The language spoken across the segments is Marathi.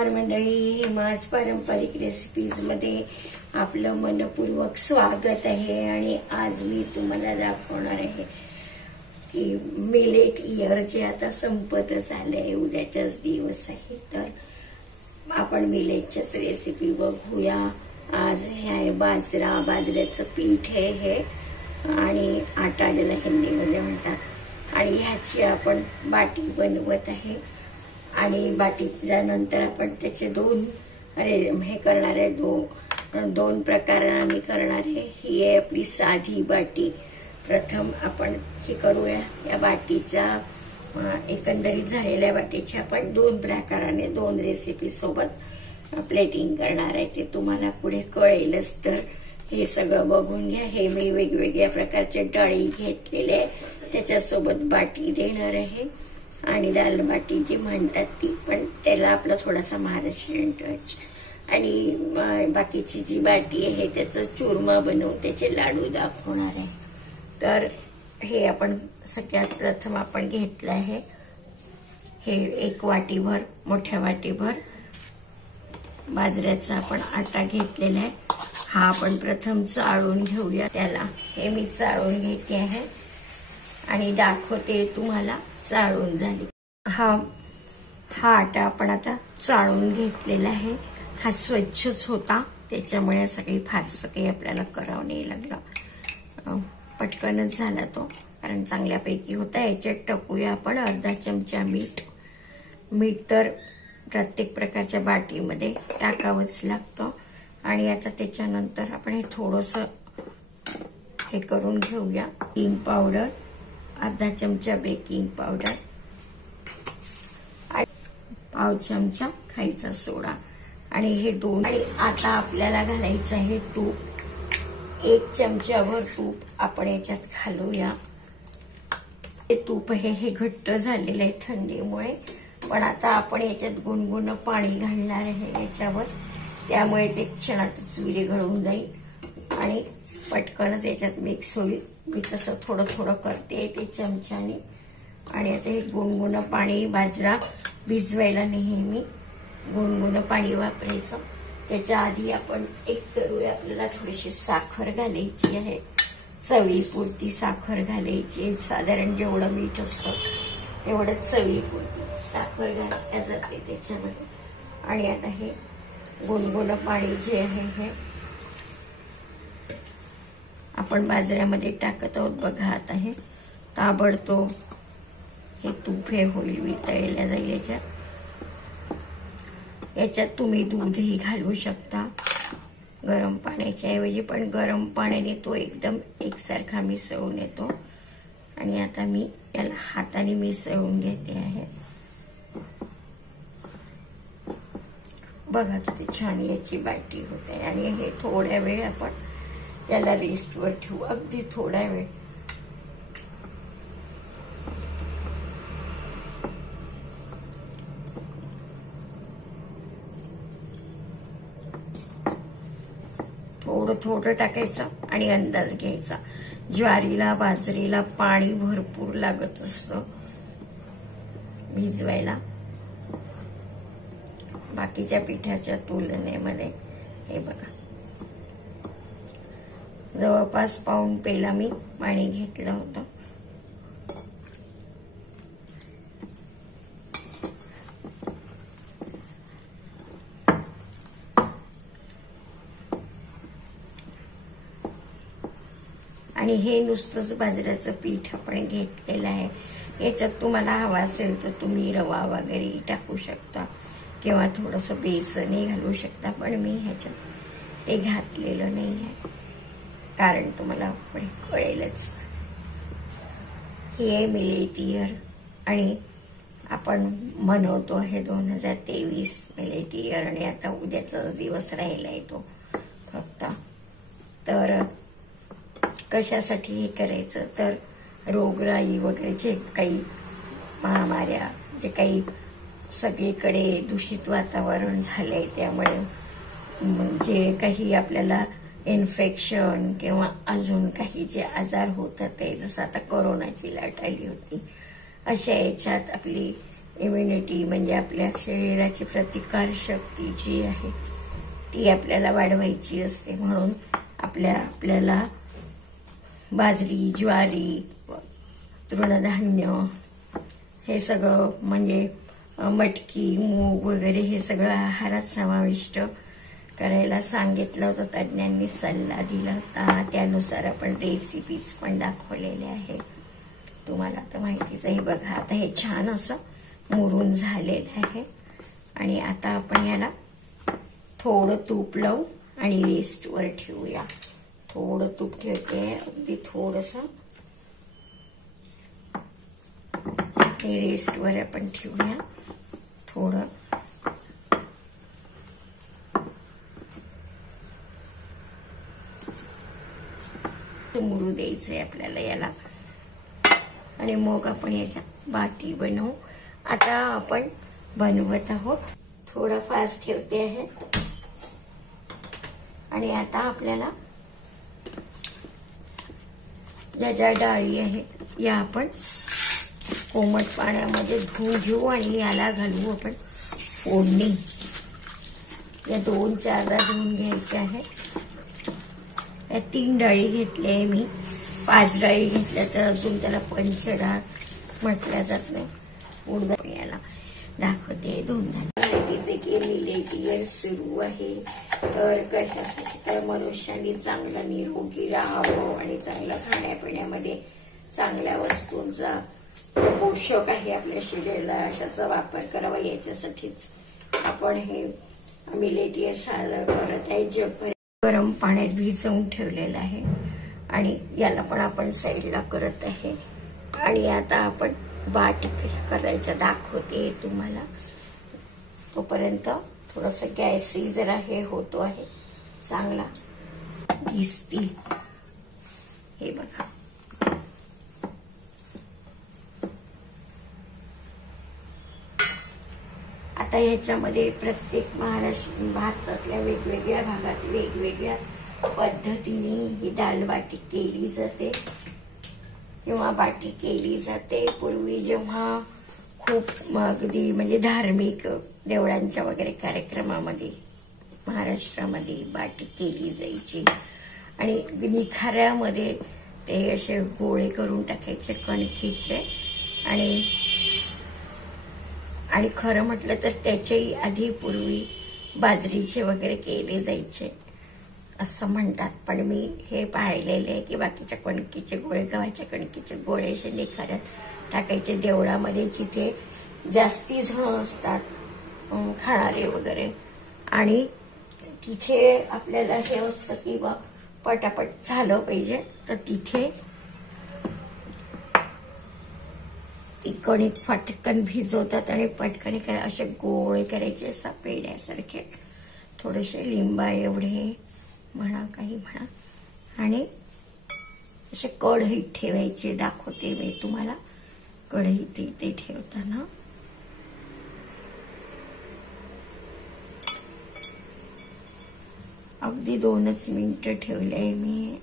नमस्कार मंडळी, माझ पारंपरिक रेसिपीज मध्ये आपलं मनपूर्वक स्वागत आहे। आणि आज मी तुम्हाला दाखवणार आहे की मिलेट इयर जे आता संपतच आलंय, उद्याचाच दिवस आहे, तर आपण मिलेटच्याच रेसिपी बघूया। आज हे बाजऱ्याचं पीठ आहे हे, आणि आटा ज्याला हिंदीमध्ये म्हणतात, आणि ह्याची आपण बाटी बनवत आहे। आणि बाटीच्या नंतर आपण त्याचे दोन हे करणार आहे, दोन प्रकारांनी करणार आहे। ही आहे आपली साधी बाटी। प्रथम आपण हे करूया, या बाटीचा एकंदरीत झालेल्या बाटीची आपण दोन प्रकाराने दोन रेसिपी सोबत प्लेटिंग करणार आहे। ते तुम्हाला पुढे कळेलच, तर हे सगळं बघून घ्या। हे मी वेगवेगळ्या प्रकारचे डाळी घेतलेले त्याच्यासोबत बाटी देणार आहे, आणि दाल बाटी जी म्हणतात ती, पण त्याला आपला थोडासा महाराष्ट्रीयन टच। आणि बाकीची जी बाटी आहे त्याचा चुरमा बनवून त्याचे लाडू दाखवणार आहे। तर हे आपण सगळ्यात प्रथम आपण घेतलं आहे, हे एक वाटीभर, मोठ्या वाटीभर बाजऱ्याचा आपण आटा घेतलेला आहे। हा आपण प्रथम चाळून घेऊया त्याला। हे मी चाळून घेते आहे आणि दाखवते तुम्हाला चाळून झाली। हा आटा आपण आता चाळून घेतलेला आहे। हा स्वच्छच होता, त्याच्यामुळे सगळी फारसं काही आपल्याला करावं नाही लागलं, पटकनच झाला तो, कारण चांगल्यापैकी होता। याच्यात टाकूया आपण अर्धा चमचा मीठ तर प्रत्येक प्रकारच्या बाटीमध्ये टाकावंच लागतं। आणि आता त्याच्यानंतर आपण हे थोडंसं हे करून घेऊया। बेकिंग पावडर अर्धा चमचा, बेकिंग पावडर, पाव चमचा खायचा सोडा, आणि हे दोन। आणि आता आपल्याला घालायचं आहे तूप। एक चमचाभर तूप आपण याच्यात घालूया। हे तूप हे घट्ट झालेलं आहे थंडीमुळे, पण आता आपण याच्यात गुणगुण पाणी घालणार आहे याच्यावर, त्यामुळे ते क्षणातच विरघळून जाईल आणि पटकनच याच्यात मिक्स होईल। मी तसं थोडं थोडं करते ते चमच्याने। आणि आता हे गुणगुण पाणी, बाजरा भिजवायला नेहमी गुणगुण पाणी वापरायचं। त्याच्या आधी आपण एक करूया, आपल्याला थोडीशी साखर घालायची आहे, चवीपुरती साखर घालायची। साधारण जेवढं मीठ असतं तेवढं चवीपुरती साखर घातल्या जाते त्याच्यामध्ये। आणि आता हे गुणगुण पाणी जे आहे हे आपण बाजऱ्यामध्ये टाकत आहोत बघा। आता हे ताबडतोब हे तूप हे होईल, वितळल्या जाईल याच्यात तुम्ही दूधही घालू शकता गरम पाण्याच्या ऐवजी, पण गरम पाण्याने तो एकदम एकसारखा मिसळून येतो। आणि आता मी याला हाताने मिसळून घेते आहे, बघा किती छान याची बाटी होते। आणि हे थोड्या वेळ आपण याला रेस्टवर ठेवू, अगदी थोडा वेळ। थोडं थोडं टाकायचं आणि अंदाज घ्यायचा। ज्वारीला बाजरीला पाणी भरपूर लागत असतं भिजवायला बाकीच्या पिठाच्या तुलनेमध्ये। हे बघा, जवळपास पाऊण पेला मी पाणी घेतलं होतं। आणि हे नुसतंच बाजऱ्याचं पीठ आपण घेतलेलं आहे। याच्यात तुम्हाला हवा असेल तर तुम्ही रवा वगैरे टाकू शकता, किंवा थोडंसं बेसनही घालू शकता, पण मी ह्याच्यात ते घातलेलं नाही आहे, कारण तुम्हाला पुढे कळेलच। ही आहे मिलेट इयर, आणि आपण मनवतो आहे 2023 मिलेट इयर, आणि आता उद्याचा दिवस राहिलाय तो फक्त। तर कशासाठी हे करायचं, तर रोगराई वगैरे जे काही महामाऱ्या, जे काही सगळीकडे दूषित वातावरण झालंय, त्यामुळे जे काही आपल्याला इन्फेक्शन किंवा अजून काही जे आजार होतात, ते जसं आता कोरोनाची लाट आली होती, अशा याच्यात आपली इम्युनिटी म्हणजे आपल्या शरीराची प्रतिकार शक्ती जी आहे ती आपल्याला वाढवायची असते. म्हणून आपल्याला बाजरी, ज्वारी, तृणधान्य हे सगळं म्हणजे मटकी, मूग वगैरे हे सगळं आहारात समाविष्ट करायला सांगितलं होतं. तज्ज्ञांनी सल्ला दिला होता. त्यानुसार आपण रेसिपीज पण दाखवलेल्या आहेत. तुम्हाला तर माहितीच आहे. बघा आता हे छान असं मुरून झालेलं आहे आणि आता आपण याला थोडं तूप लावू आणि रेस्टवर ठेवूया. थोडं तूप ठेवते, अगदी थोडंसं रेस्टवर आपण ठेवूया. थोडं मुरू द्यायचंय आपल्याला याला आणि मग आपण याच्या बाटी बनवू. आता आपण बनवत आहोत. थोडं फास्ट ठेवते आहे आणि आता आपल्याला या ज्या डाळी आहेत या आपण कोमट पाण्यामध्ये धुवून घेऊ आणि याला घालू आपण फोडणी. या 2-4दा धुवून घ्यायच्या आहेत. या 3 डाळी घेतल्या आहे मी. 5 डाळी घेतल्या तर अजून त्याला पंचडाळ म्हटल्या जात नाही. उडदाळ याला दाखवते 2 माहितीचे की मिलेट इयर सुरू आहे. तर कशासाठी तर मनुष्याने चांगलं निरोगी राहावं आणि चांगलं खाण्यापिण्यामध्ये चांगल्या वस्तूंचा पोषक आहे आपल्या शरीराला अशाचा वापर करावा याच्यासाठीच आपण हे मिलेट इयर साजरा करत आहे. जगभर गरम पाण्यात भिजवून ठेवलेलं आहे आणि याला पण आपण साईडला करत आहे. आणि आता आपण बाटी कशा करायच्या दाखवते तुम्हाला. तोपर्यंत थोडस गॅसही जरा हे होतो आहे चांगला दिसतील. हे बघा आता ह्याच्यामध्ये प्रत्येक महाराष्ट्र भारतातल्या वेगवेगळ्या भागात वेगवेगळ्या पद्धतीने ही दाल बाटी केली जाते किंवा बाटी केली जाते. पूर्वी जेव्हा खूप अगदी म्हणजे धार्मिक देवळांच्या वगैरे कार्यक्रमामध्ये महाराष्ट्रामध्ये बाटी केली जायची आणि निखाऱ्यामध्ये ते असे गोळे करून टाकायचे कणकीचे आणि खरं म्हटलं तर त्याच्याही आधी पूर्वी बाजरीचे वगैरे केले जायचे असं म्हणतात. पण मी हे पाहिलेले आहे की बाकीच्या कणकीचे गोळे, गव्हाच्या कणकीचे गोळे असे निखाऱ्यात टाकायचे. देवळामध्ये जिथे जास्ती जण असतात खाणारे वगैरे आणि तिथे आपल्याला हे असतं की बा पटापट झालं पाहिजे तर तिथे ती कणिक पटकन भिजवतात आणि पटकन असे गोळे करायचे असा पेड्यासारखे थोडेसे लिंबा एवढे म्हणा काही म्हणा आणि असे कढईत ठेवायचे. दाखवते मी तुम्हाला कढईत ते ठेवताना. अगदी 2च मिनिटं ठेवलंय मी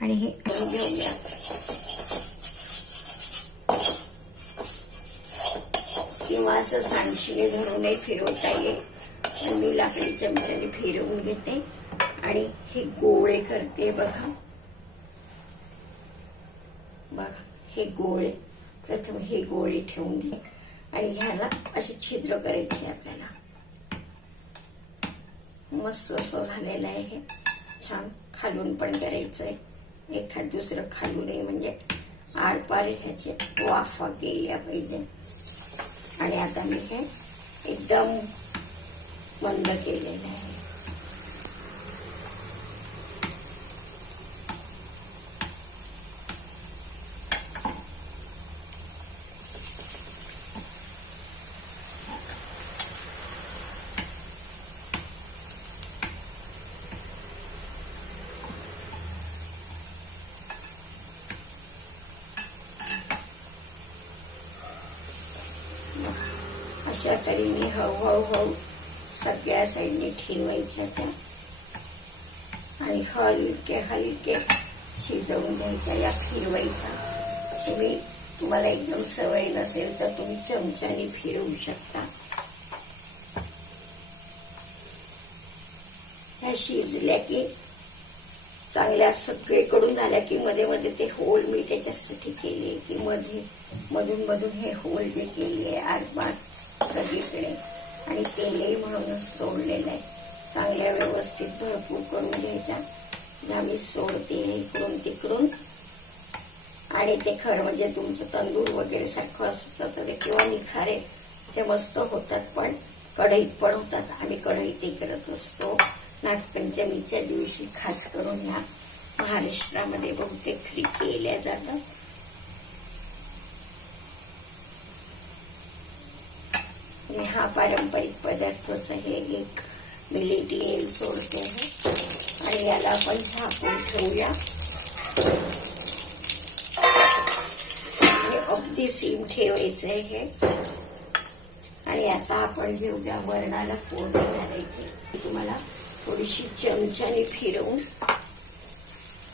आणि हे असं घेऊया. किंवा असं सांडशीने धरूनही फिरवता येईल. मी लाकडी चमच्याने फिरवून घेते आणि हे गोळे करते. बघा हे गोळे प्रथम हे गोळे ठेवून घे आणि ह्याला अशी छिद्र करायची आपल्याला. मस्त असं झालेलं आहे हे छान. खालून पण करायचंय, एखाद दुसरं खालून म्हणजे आरपार ह्याचे वाफा गेल्या पाहिजे. आणि आता मी हे एकदम मंद केलेलं आहे. अशा तऱ्हेने हळूहळू सगळ्या साईडने ठेवायच्या त्या आणि हलके हलके शिजवून घ्यायच्या. या फिरवायच्या. तुम्ही तुम्हाला एकदम सवय नसेल तर तुम्ही चमच्याने फिरवू शकता. ह्या शिजल्या की चांगल्या सगळीकडून झाल्या की मध्ये मध्ये ते होल मी त्याच्यासाठी केले की मधून मधून हे होल जे केले आरपार सगळीकडे आणि तेलही म्हणूनच सोडलेलं आहे. चांगल्या व्यवस्थित भरपूर करून घ्यायच्या. मी सोडते इकडून तिकडून. आणि ते खरं म्हणजे तुमचं तंदूर वगैरे सारखं असतं तर ते किंवा निखारे ते मस्त होतात, पण कढईत पण होतात. आम्ही कढईत करत असतो. नागपंचमीच्या दिवशी खास करून ह्या महाराष्ट्रामध्ये बहुतेक केल्या जातात. आणि हा पारंपरिक पदार्थच आहे. एक मिलेट येईल सोडते आहे आणि याला आपण झाकून ठेवूया. अगदी सीम ठेवायचं आहे. आणि आता आपण जेवढ्या वरणाला फोडणी घालायची तुम्हाला थोडीशी चमच्याने फिरवून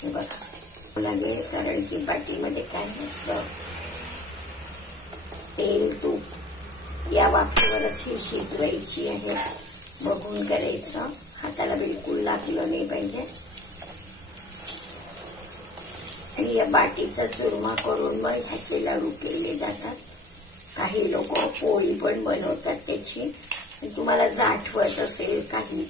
बघा लागेल, कारण की पाटीमध्ये काय नसतं. तेल तूप या वाफेवरच ही शिजवायची आहे. बघून करायचं, हाताला बिलकुल लागलं नाही पाहिजे. आणि या बाटीचा चुरमा करून मग ह्याचे लाडू केले जातात. काही लोक पोळी पण बनवतात त्याची. तुम्हाला जर आठवत असेल काही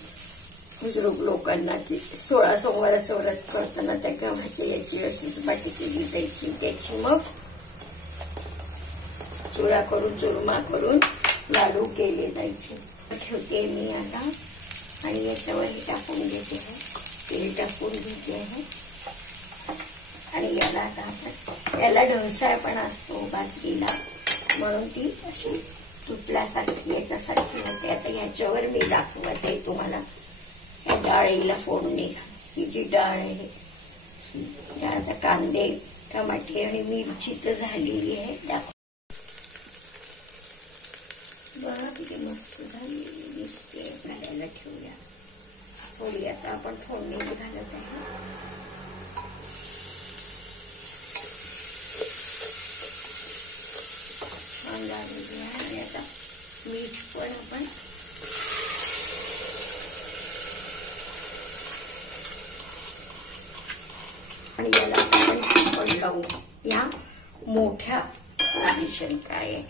बुजुर्ग लोकांना की 16 सोमवाराचं व्रत करताना त्या गव्हाच्या याची अशीच बाटी केली जायची. त्याची मग चुरा करून चुरमा करून लाडू केले जायचे. ठेवते मी आता आणि याच्यावर हे टाकून घेते आहे. तेल टाकून घेते आहे. आणि याला आता आपण याला ढवसाळपणा असतो बाजरीला, म्हणून ती अशी तुटल्यासारखी याच्यासारखी होते. आता ह्याच्यावर मी दाखवत आहे तुम्हाला या डाळीला फोडणी. ही जी डाळ आहे आता कांदे टमाटे आणि मिरची तर झालेली आहे. बघा किती मस्त झालेली दिसते. घालायला ठेवूया थोडी. आता आपण फोडणी घालत आहे. आणि आता मीठ पण आपण आणि याला आपण लावू. या मोठ्या पोझिशन काय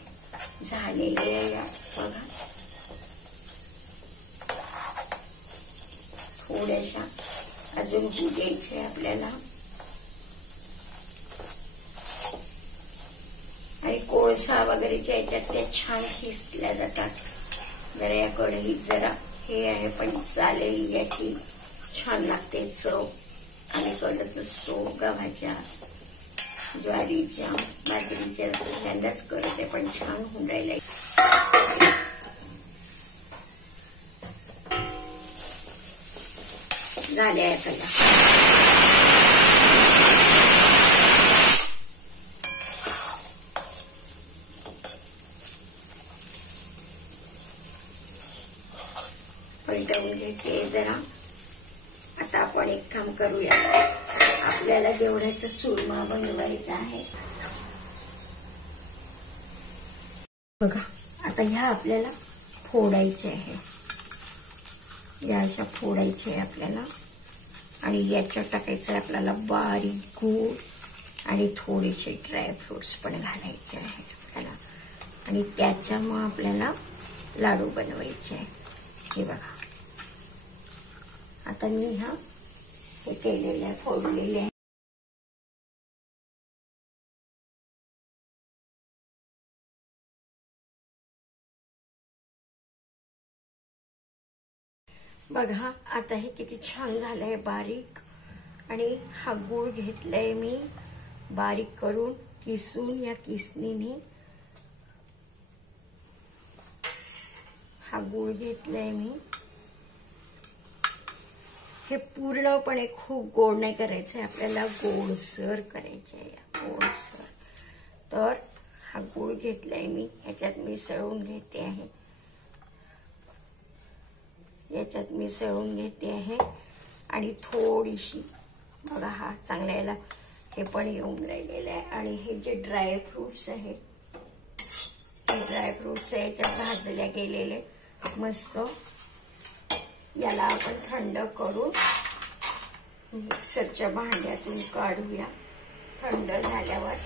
झालेली आहे या बघा. थोड्याशा अजून ही द्यायचे आपल्याला. आणि कोळसा वगैरेच्या याच्यात त्या छान शिजल्या जातात. जरा या कढईत जरा हे आहे पण चालेल, याची छान लागते चव. आम्ही करत असतो गव्हाच्या ज्वारीच्या बाजरीच्या ह्यांनाच करते, पण छान होऊन राहिलाय. झाल्या त्याला पलटवून घेते जरा. आता आपण एक काम करूया. आपल्याला जेवढ्याचा चुरमा बनवायचा आहे बघा. आता ह्या आपल्याला फोडायच्या आहे. या अशा फोडायच्या आहे आपल्याला. आणि याच्यात टाकायचं आपल्याला बारीक गूळ आणि थोडेसे ड्रायफ्रुट्स पण घालायचे आहे आपल्याला. आणि त्याच्यामुळे आपल्याला लाडू बनवायचे आहे. हे बघा आता मी हे केलेले आहे, फोडलेले आहे. बघा आता हे किती छान झालंय बारीक. आणि हा गूळ घेतलाय मी बारीक करून किसून. या किसणीने हा गूळ घेतलाय मी. हे पूर्णपणे खूप गोड नाही करायचंय आपल्याला, गोडसर करायचंय. गोडसर. तर हा गूळ घेतलाय मी, याच्यात मिसळून घेते आहे. याच्यात मिसळून घेते आहे. आणि थोडीशी बघा हा चांगल्या याला हे पण येऊन राहिलेलं आहे. आणि हे जे ड्राय फ्रुट्स आहेत, हे ड्राय फ्रुट्स याच्यात भाजल्या गेलेले मस्त. याला आपण थंड करून मिक्सरच्या भांड्यातून काढूया. थंड झाल्यावर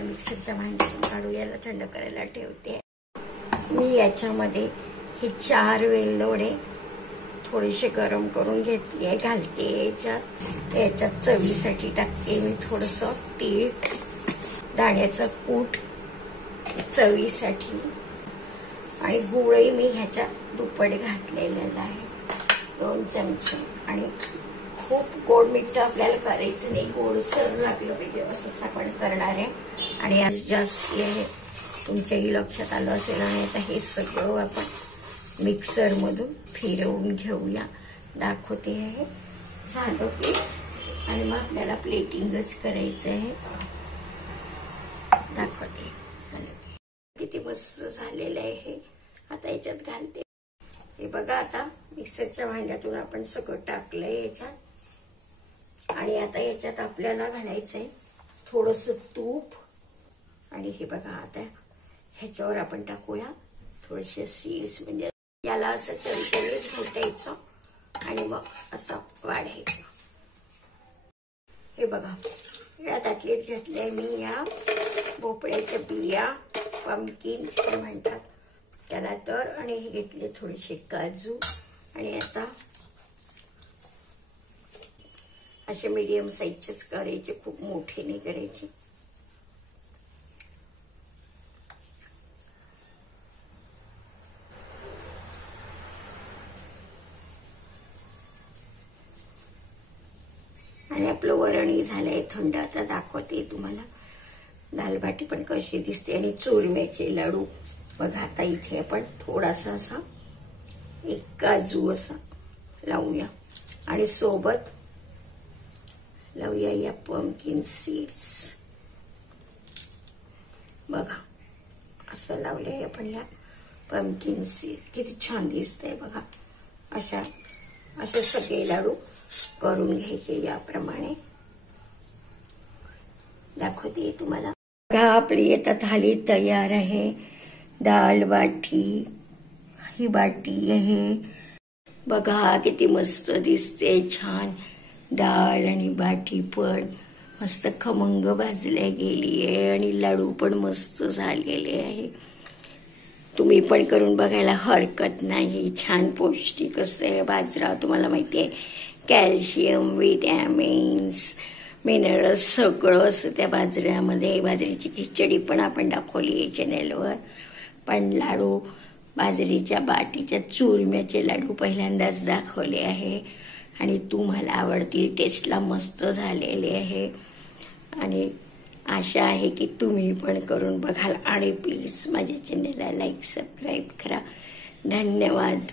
मिक्सरच्या भांड्यातून काढू. याला थंड करायला ठेवते. मी याच्यामध्ये हे 4 वेलदोडे थोडेसे गरम करून घेतले, घालते याच्यात चवीसाठी टाकते मी थोडंसं तीळ, दाण्याचं कूट चवीसाठी, आणि गुळही मी ह्याच्या दुप्पट घातलेला आहे 2 चमचे. आणि खूप गोड मीठ आपल्याला करायचं नाही, गोडसर लागलं पाहिजे असंच आपण करणार आहे. आणि आज जास्त हे तुमच्याही लक्षात आलं असेल. आणि आता हे सगळं आपण मिक्सर मधून फिरवून घेऊया. दाखवते आहे झालं की, आणि मग आपल्याला प्लेटिंगच करायचं आहे. दाखवते किती मस्त झालेलं आहे हे. आता याच्यात घालते. हे बघा, आता मिक्सरच्या भांड्यातून आपण सगळं टाकलंय याच्यात. आणि आता याच्यात आपल्याला घालायचंय थोडंसं तूप. आणि हे बघा, आता ह्याच्यावर आपण टाकूया थोडेसे सीड्स. म्हणजे याला असं चमच्यानेच घोटायचं आणि मग असं वाढायचं. हे बघा, या ताटलीत घेतलंय मी या भोपळ्याच्या बिया, पंपकिन म्हणतात त्याला तर. आणि हे घेतले थोडेसे काजू. आणि आता असे मीडियम साईजचेच करायचे, खूप मोठे नाही करायचे. आणि आपलं वरणही झालंय थंड. आता दाखवते तुम्हाला दालबाटी पण कशी दिसते. आणि चुरम्याचे लाडू बघा. आता इथे आपण थोडासा असा एक काजू असा लावूया, आणि सोबत लावूया या पंपकिन सीड्स. बघा, असं लावलंय आपण या पंपकिन सीड. किती छान दिसतंय बघा. असे सगळे लाडू करून घ्यायचे याप्रमाणे. दाखवते तुम्हाला. बघा, आपली आता थाली तयार आहे. दाल बाटी, ही बाटी आहे बघा, किती मस्त दिसते. छान डाळ आणि बाटी पण मस्त खमंग भाजल्या गेली आहे. आणि लाडू पण मस्त झालेले आहे. तुम्ही पण करून बघायला हरकत नाही. छान पौष्टिक असते बाजरा. तुम्हाला माहिती आहे, कॅल्शियम, विटॅमिन्स, मिनरल्स सगळं असतं त्या बाजऱ्यामध्ये. बाजरीची खिचडी पण आपण दाखवली आहे चॅनेलवर. पण लाडू, बाजरीच्या बाटीच्या चुरम्याचे लाडू पहिल्यांदाच दाखवले आहे. आणि तुम्हाला आवडतील, टेस्टला मस्त झालेले आहे. आणि आशा आहे की तुम्ही पण करून बघाल. आणि प्लीज माझ्या चॅनेलला लाईक, सबस्क्राईब करा. धन्यवाद.